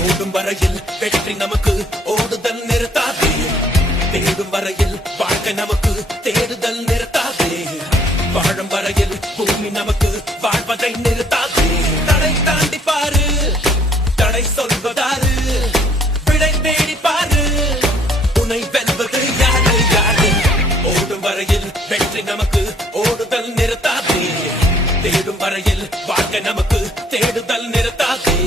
ஓடும் வரையில் வெற்றி நமக்கு ஓடுதல் நிறுத்தாதே தேடும் வரையில் வாழ்க்கை நமக்கு தேடுதல் நிறுத்தாதே வாழும் வரையில் பூமி நமக்கு வாழ்வதை நிறுத்தாதே தடை தாண்டி பாரு தடை சொல்வதாரு விடை தேடி பாரு உன்னை வெல்வது யாரு யாரு ஓடும் வரையில் வெற்றி நமக்கு ஓடுதல் நிறுத்தாதே தேடும் வரையில் வாழ்க்கை நமக்கு தேடுதல் நிறுத்தாதே